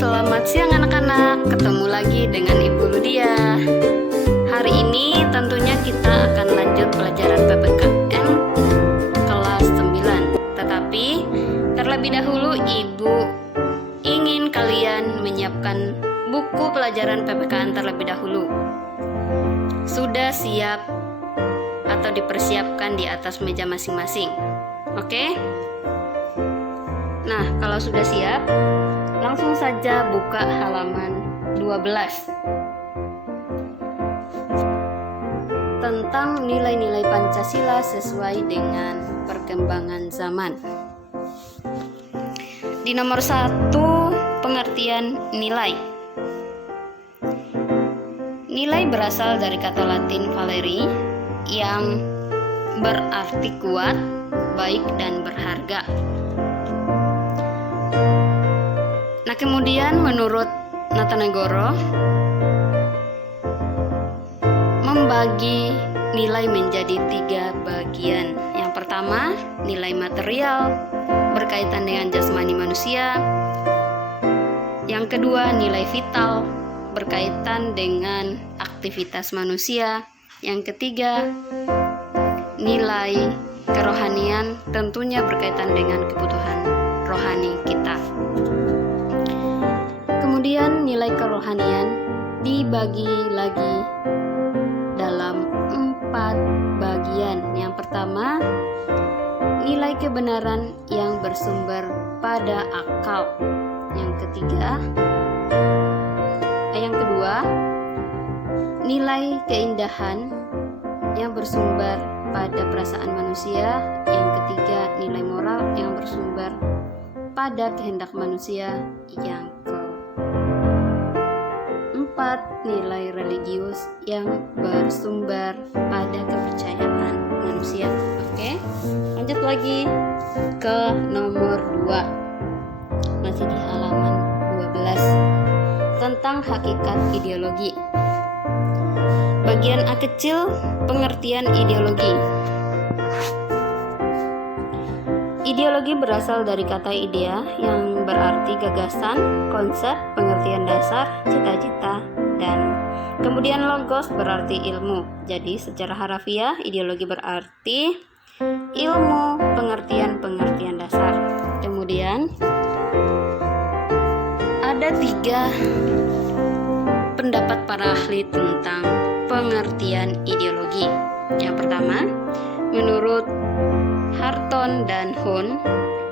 selamat siang anak-anak. Ketemu lagi dengan Ibu Ludia. Hari ini tentunya kita akan lanjut pelajaran PPKN kelas 9. Tetapi terlebih dahulu Ibu ingin kalian menyiapkan buku pelajaran PPKN terlebih dahulu. Sudah siap atau dipersiapkan di atas meja masing-masing? Oke? Nah, kalau sudah siap, langsung saja buka halaman 12 tentang nilai-nilai Pancasila sesuai dengan perkembangan zaman. Di nomor 1, pengertian nilai. Nilai berasal dari kata Latin valeri yang berarti kuat, baik, dan berharga. Nah, kemudian menurut Natanegoro membagi nilai menjadi 3 bagian. Yang pertama, nilai material berkaitan dengan jasmani manusia. Yang kedua, nilai vital berkaitan dengan aktivitas manusia. Yang ketiga, nilai kerohanian tentunya berkaitan dengan kebutuhan rohani kita. Kemudian nilai kerohanian dibagi lagi dalam 4 bagian. Yang pertama, nilai kebenaran yang bersumber pada akal. Yang kedua, nilai keindahan yang bersumber pada perasaan manusia. Yang ketiga, nilai moral yang bersumber pada kehendak manusia. Yang keempat, nilai religius yang bersumber pada kepercayaan manusia. Oke, lanjut lagi ke nomor 2, masih di halaman 12, tentang hakikat ideologi. Bagian A kecil, pengertian ideologi. Ideologi berasal dari kata idea yang berarti gagasan, konsep, pengertian dasar, cita-cita, dan kemudian logos berarti ilmu. Jadi secara harafiah ideologi berarti ilmu, pengertian dasar. Kemudian ada 3 pendapat para ahli tentang pengertian ideologi. Yang pertama, menurut Harton dan Huhn,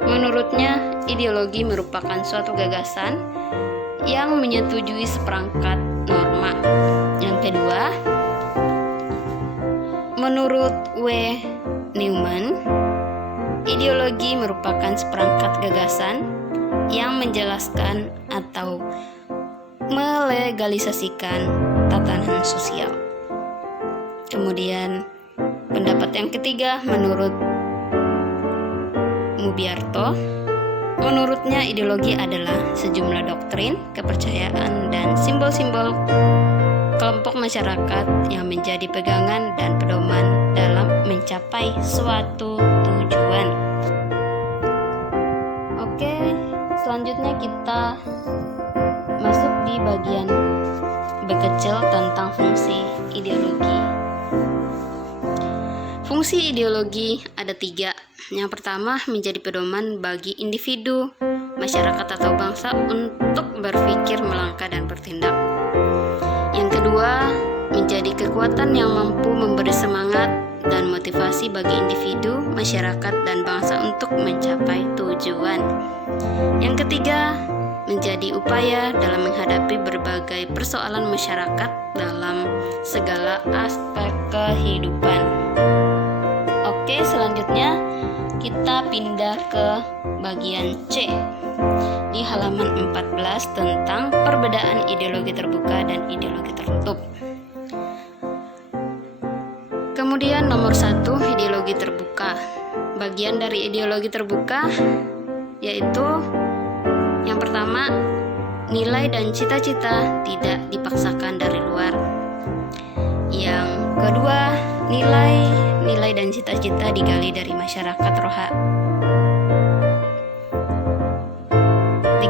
menurutnya ideologi merupakan suatu gagasan yang menyetujui seperangkat norma. Yang kedua, menurut W. Newman, ideologi merupakan seperangkat gagasan yang menjelaskan atau melegalisasikan tatanan sosial. Kemudian pendapat yang ketiga, menurut Mubiarto, menurutnya ideologi adalah sejumlah doktrin, kepercayaan, dan simbol-simbol kelompok masyarakat yang menjadi pegangan dan pedoman dalam mencapai suatu tujuan. Oke, selanjutnya kita masuk di bagian B kecil tentang fungsi ideologi. Fungsi ideologi ada 3. Yang pertama, menjadi pedoman bagi individu, masyarakat atau bangsa untuk berpikir, melangkah, dan bertindak. Yang kedua, menjadi kekuatan yang mampu memberi semangat dan motivasi bagi individu, masyarakat, dan bangsa untuk mencapai tujuan. Yang ketiga, menjadi upaya dalam menghadapi berbagai persoalan masyarakat dalam segala aspek kehidupan. Oke, selanjutnya kita pindah ke bagian C di halaman 14 tentang perbedaan ideologi terbuka dan ideologi tertutup. Kemudian nomor 1, ideologi terbuka. Bagian dari ideologi terbuka yaitu yang pertama, nilai dan cita-cita tidak dipaksakan dari luar. Yang kedua, nilai dan cita-cita digali dari masyarakat rohani.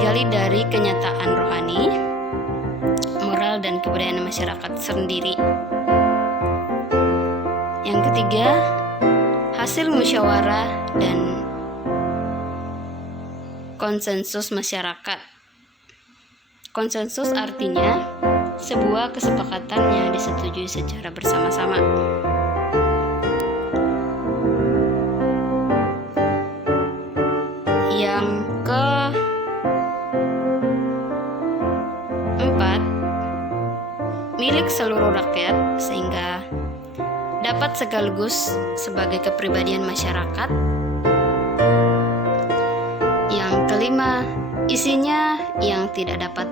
digali dari kenyataan rohani, moral, dan kebudayaan masyarakat sendiri. Yang ketiga, hasil musyawarah dan konsensus masyarakat. Konsensus artinya sebuah kesepakatan yang disetujui secara bersama-sama. Yang keempat, milik seluruh rakyat sehingga dapat sekaligus sebagai kepribadian masyarakat. Yang kelima, isinya yang tidak dapat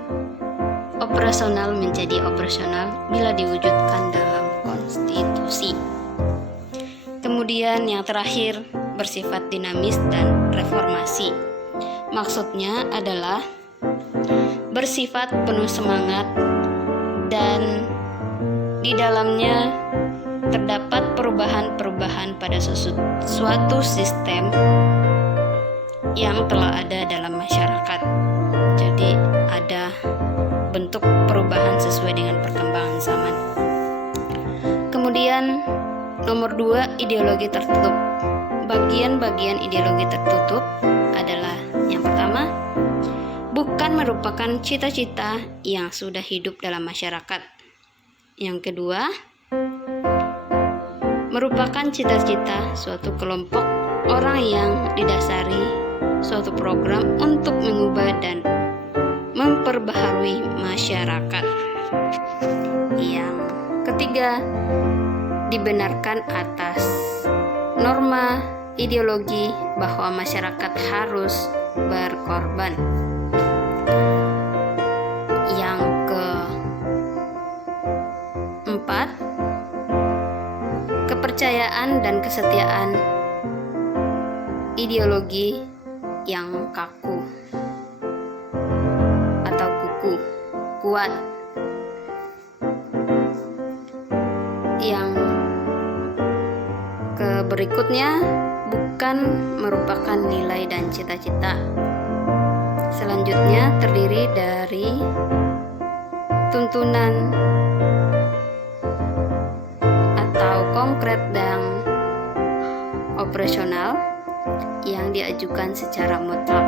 operasional menjadi operasional bila diwujudkan dalam konstitusi. Kemudian yang terakhir, bersifat dinamis dan reformasi. Maksudnya adalah bersifat penuh semangat dan di dalamnya terdapat perubahan-perubahan pada suatu sistem yang telah ada dalam masyarakat. Jadi ada bentuk perubahan sesuai dengan perkembangan zaman. Kemudian nomor 2, ideologi tertutup. Bagian-bagian ideologi tertutup adalah yang pertama, bukan merupakan cita-cita yang sudah hidup dalam masyarakat. Yang kedua, merupakan cita-cita suatu kelompok orang yang didasari suatu program untuk mengubah dan memperbaharui masyarakat. Yang ketiga, dibenarkan atas norma ideologi bahwa masyarakat harus berkorban. Yang keempat, kepercayaan dan kesetiaan ideologi yang kaku atau kuat. Yang berikutnya, bukan merupakan nilai dan cita-cita. Selanjutnya terdiri dari tuntunan atau konkret dan operasional yang diajukan secara mutlak.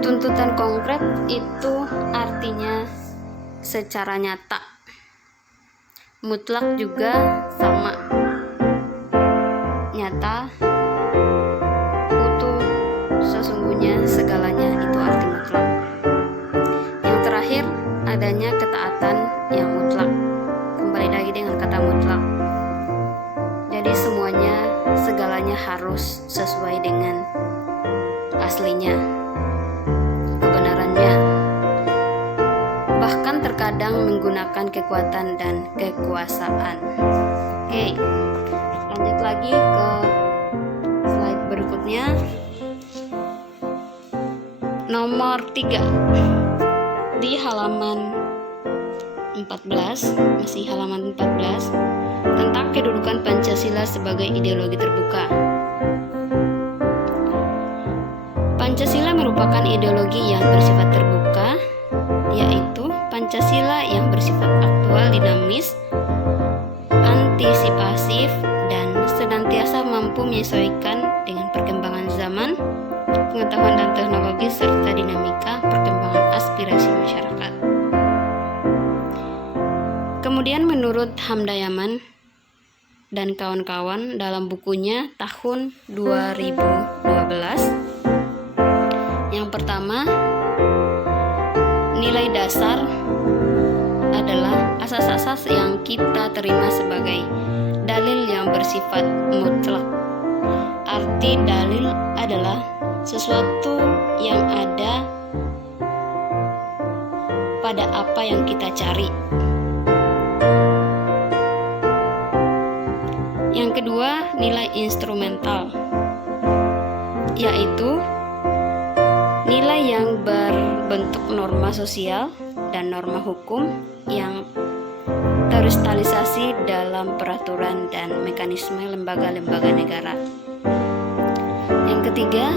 Tuntutan konkret itu artinya secara nyata. Mutlak juga sama, nyata, utuh, sesungguhnya, segalanya, itu arti mutlak. Yang terakhir, adanya ketaatan yang mutlak. Kembali lagi dengan kata mutlak. Jadi semuanya, segalanya harus sesuai dengan aslinya, kebenarannya. Bahkan terkadang menggunakan kekuatan dan kekuasaan. Oke, lanjut lagi ke slide berikutnya. Nomor 3 di halaman 14, masih halaman 14, tentang kedudukan Pancasila sebagai ideologi terbuka. Pancasila merupakan ideologi yang bersifat terbuka, yaitu Pancasila yang bersifat aktual, dinamis, antisipasif, dan senantiasa mampu menyesuaikan dengan perkembangan zaman, pengetahuan dan teknologi, serta dinamika perkembangan aspirasi masyarakat. Kemudian menurut Hamda Yaman dan kawan-kawan dalam bukunya tahun 2012, yang pertama, nilai dasar adalah asas-asas yang kita terima sebagai dalil yang bersifat mutlak. Arti dalil adalah sesuatu yang ada pada apa yang kita cari. Yang kedua, nilai instrumental, yaitu nilai yang berbentuk norma sosial dan norma hukum yang terkristalisasi dalam peraturan dan mekanisme lembaga-lembaga negara. Yang ketiga,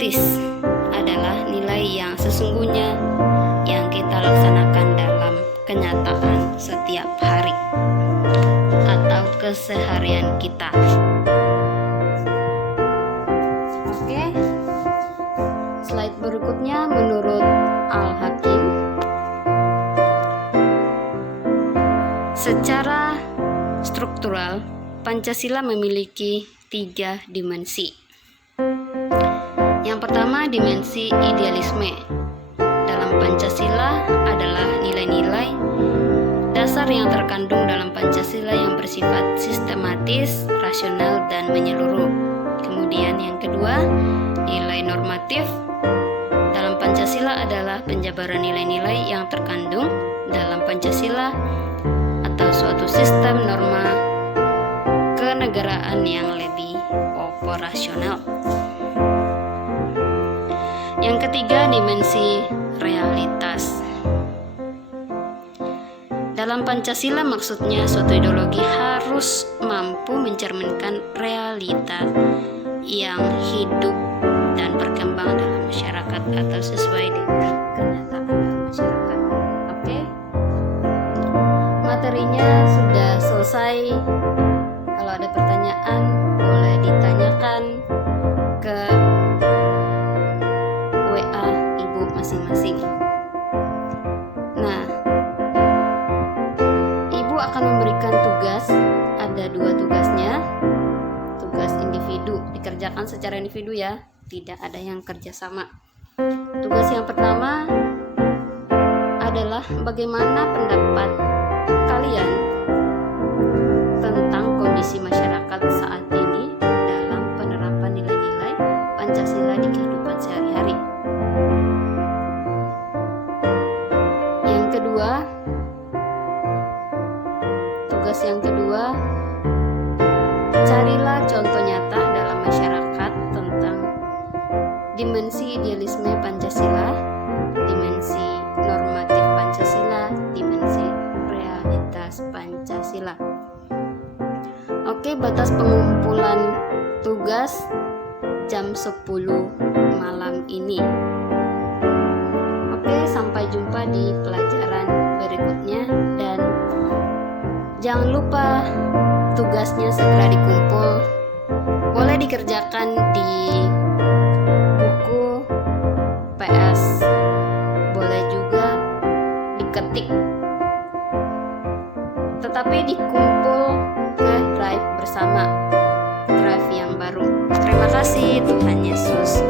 praktis adalah nilai yang sesungguhnya yang kita laksanakan dalam kenyataan setiap hari atau keseharian kita. Oke, slide berikutnya menurut Al-Hakim, secara struktural Pancasila memiliki 3 dimensi. Yang pertama, dimensi idealisme. Dalam Pancasila adalah nilai-nilai dasar yang terkandung dalam Pancasila yang bersifat sistematis, rasional, dan menyeluruh. Kemudian yang kedua, nilai normatif. Dalam Pancasila adalah penjabaran nilai-nilai yang terkandung dalam Pancasila atau suatu sistem norma kenegaraan yang lebih operasional. Yang ketiga, dimensi realitas. Dalam Pancasila maksudnya suatu ideologi harus mampu mencerminkan realita yang hidup dan berkembang dalam masyarakat atau sesuai dengan kenyataan dalam masyarakat. Oke. Materinya sudah selesai. Kalau ada pertanyaan boleh ditanyakan ke WA ibu masing-masing. Nah, ibu akan memberikan tugas, ada 2 tugasnya. Tugas individu, dikerjakan secara individu ya, tidak ada yang kerjasama. Tugas yang pertama adalah bagaimana pendapat kalian tentang kondisi masyarakat saat ini dalam penerapan nilai-nilai Pancasila di kehidupan sehari-hari. Yang kedua, tugas yang kedua, carilah contoh nyata dalam masyarakat tentang dimensi idealisme Pancasila, dimensi normatif Pancasila, dimensi realitas Pancasila. Oke, batas pengumpulan tugas jam 10 malam ini. Oke, sampai jumpa di pelajaran berikutnya dan jangan lupa tugasnya segera dikumpul. Boleh dikerjakan di buku PS, boleh juga diketik, tetapi dikumpul ke drive bersama, drive yang baru. Terima kasih, Tuhan Yesus